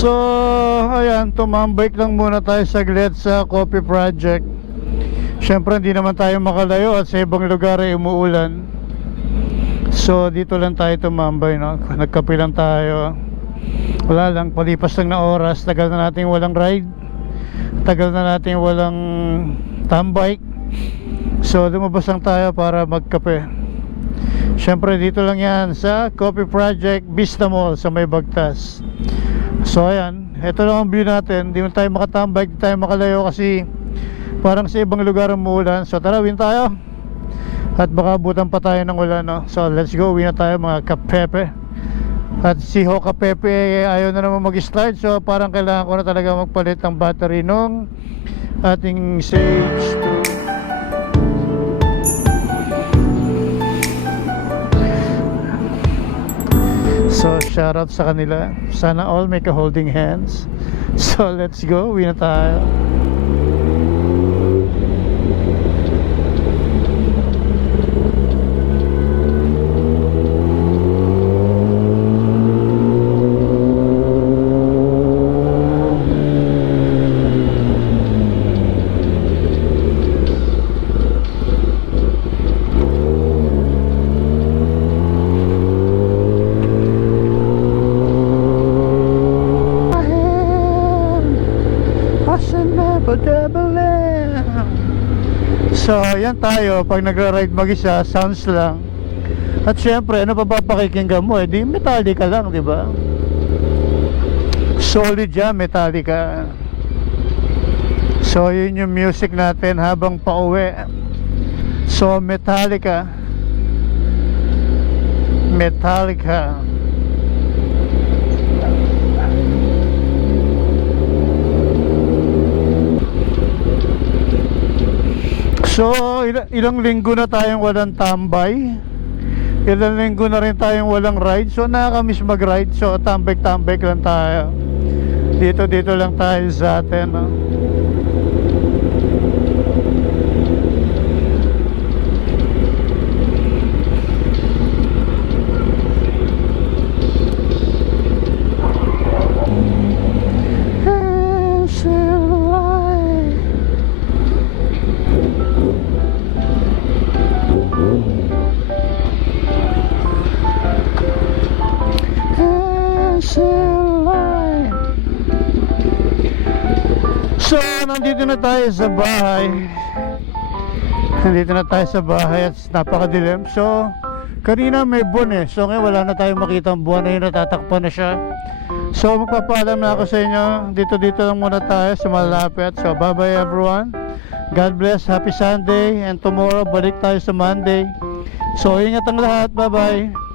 So, ayan, tumambike lang muna tayo saglit sa Coffee Project. Siyempre, hindi naman tayo makalayo at sa ibang lugar ay umuulan. So, dito lang tayo tumambay, no? Nagkape lang tayo. Wala lang, palipas lang na oras. Tagal na natin walang ride. Tagal na natin walang tambike. So, lumabas lang tayo para magkape. Siyempre, dito lang yan sa Coffee Project, Vista Mall sa May Bagtas. So ayan, ito lang ang view natin. Hindi man tayo makatambay, hindi tayo makalayo kasi parang sa ibang lugar umuulan. So tara, win tayo. At baka abutan pa tayo ng ulan, no? So let's go, win na tayo mga kapepe. At si Ho Kapepe ayaw na naman mag-start. So parang kailangan ko na talaga magpalit ng battery nung ating Sage 2. So shoutout sa kanila. Sana all make a holding hands. So let's go, uwi na tayo. So yan tayo, pag nagra-ride mag-isa, sounds lang. At syempre, ano pa ba pakikinggan mo? Di Metallica lang, di ba? Solid yan, Metallica. So yun yung music natin habang pauwi. So Metallica. So ilang linggo na tayong walang tambay. Ilang linggo na rin tayong walang ride. So nakakamiss mag-ride. So tambay-tambay lang tayo. Dito lang tayo sa atin, no? So nandito na tayo sa bahay. At napakadilim. So kanina may buwan eh. So ngayon wala na tayong makitang buwan na yun, natatakpan na siya. So magpapaalam na ako sa inyo. Dito lang muna tayo sa malapit. So bye bye everyone. God bless, happy Sunday. And tomorrow balik tayo sa Monday. So ingat ang lahat, bye bye.